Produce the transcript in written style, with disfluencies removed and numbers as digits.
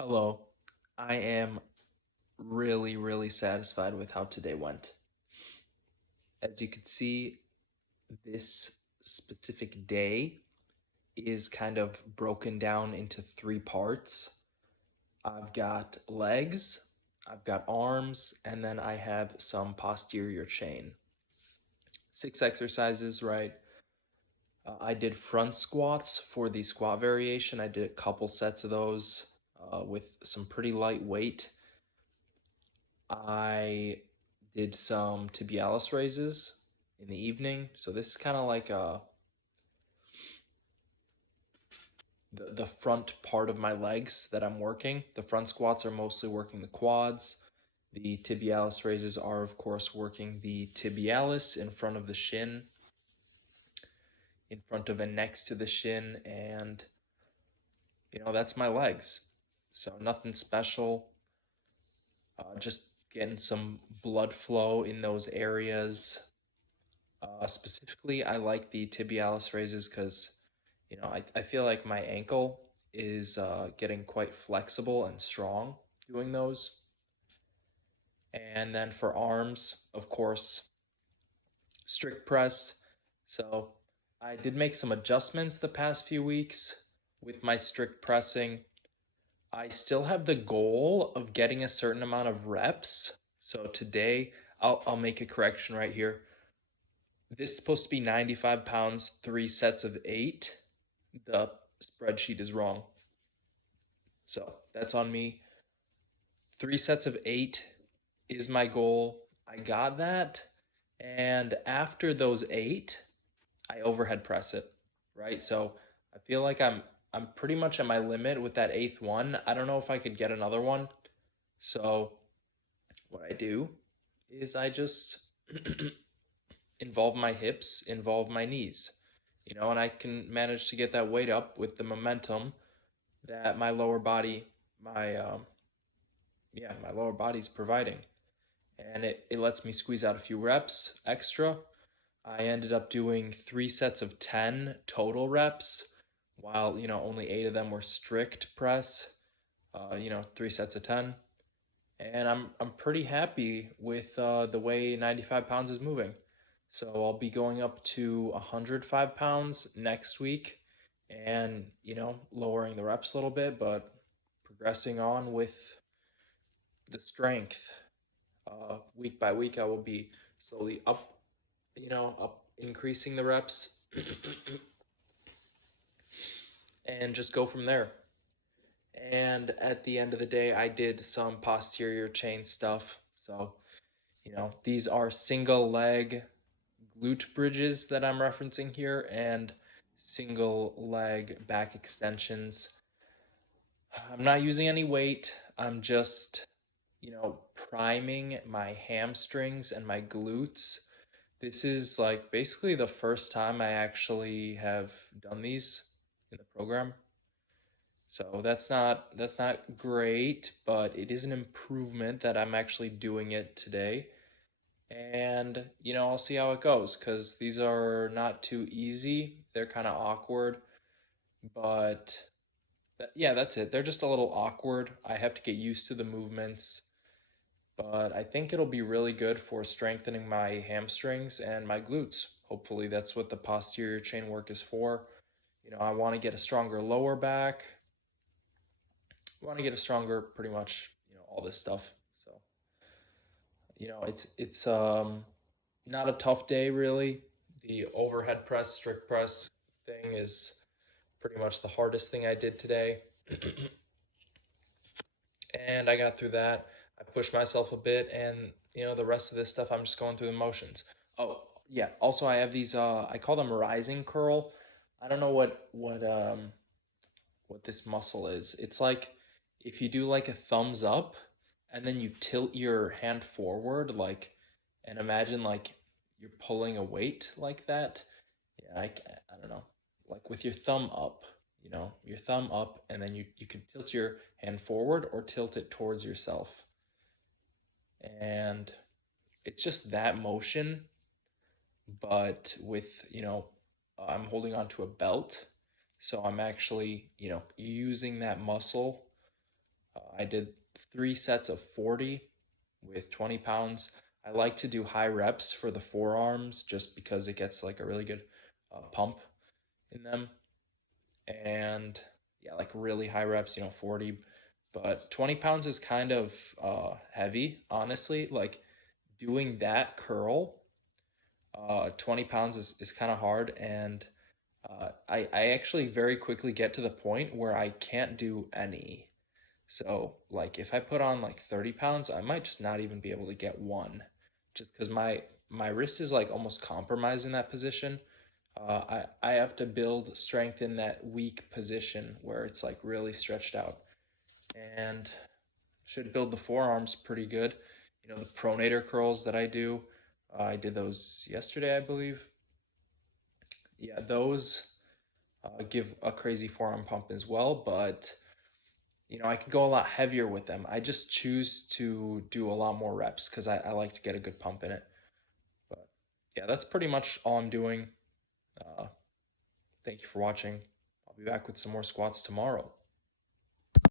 Hello. I am really satisfied with how today went. As you can see, this specific day is kind of broken down into three parts. I've got legs, I've got arms, and then I have some posterior chain. 6 exercises, right? I did front squats for the squat variation. I did a couple sets of those with some pretty light weight. I did some tibialis raises in the evening. So this is kind of like the front part of my legs that I'm working. The front squats are mostly working the quads. The tibialis raises are, of course, working the tibialis in front of the shin, in front of and next to the shin, and that's my legs. So nothing special. Just getting some blood flow in those areas. Specifically, I like the tibialis raises because, I feel like my ankle is getting quite flexible and strong doing those. And then for arms, of course, strict press. So I did make some adjustments the past few weeks with my strict pressing. I still have the goal of getting a certain amount of reps. So today, I'll make a correction right here. This is supposed to be 95 pounds, 3 sets of 8. The spreadsheet is wrong. So that's on me. 3 sets of 8 is my goal. I got that. And after those 8, I overhead press it, right? So I feel like I'm pretty much at my limit with that eighth one. I don't know if I could get another one. So what I do is I just involve my hips, involve my knees, and I can manage to get that weight up with the momentum that my lower body, my lower body's providing. And it lets me squeeze out a few reps extra. I ended up doing 3 sets of 10 total reps, while, only 8 of them were strict press, 3 sets of 10. And I'm pretty happy with the way 95 pounds is moving. So I'll be going up to 105 pounds next week and, lowering the reps a little bit, but progressing on with the strength. Week by week, I will be slowly up increasing the reps and just go from there. And at the end of the day, I did some posterior chain stuff. So, these are single leg glute bridges that I'm referencing here and single leg back extensions. I'm not using any weight. I'm just, priming my hamstrings and my glutes. This is like basically the first time I actually have done these in the program. So that's not great, but it is an improvement that I'm actually doing it today. And I'll see how it goes because these are not too easy. They're kind of awkward, but yeah, that's it. They're just a little awkward. I have to get used to the movements, but I think it'll be really good for strengthening my hamstrings and my glutes. Hopefully, that's what the posterior chain work is for. I want to get a stronger lower back. I want to get a stronger, pretty much, all this stuff. So, it's not a tough day really. The overhead press, strict press thing is pretty much the hardest thing I did today. And I got through that. I pushed myself a bit, and the rest of this stuff I'm just going through the motions. Oh, yeah. Also, I have these. I call them rising curl. I don't know what this muscle is. It's like if you do like a thumbs up, and then you tilt your hand forward, like, and imagine like you're pulling a weight like that. Yeah, I don't know, like with your thumb up, your thumb up, and then you can tilt your hand forward or tilt it towards yourself. And it's just that motion, but with, I'm holding onto a belt. So I'm actually, using that muscle I did 3 sets of 40 with 20 pounds. I like to do high reps for the forearms just because it gets like a really good pump in them. And yeah, like really high reps, 40. But 20 pounds is kind of heavy, honestly. Like doing that curl, 20 pounds is kind of hard. And I actually very quickly get to the point where I can't do any. So, like, if I put on like 30 pounds, I might just not even be able to get one, just because my wrist is like almost compromised in that position. I have to build strength in that weak position where it's like really stretched out, and should build the forearms pretty good. The pronator curls that I do, I did those yesterday, I believe. Yeah, those give a crazy forearm pump as well, but I could go a lot heavier with them. I just choose to do a lot more reps because I like to get a good pump in it. But yeah, that's pretty much all I'm doing. Uh, Thank you for watching. I'll be back with some more squats tomorrow.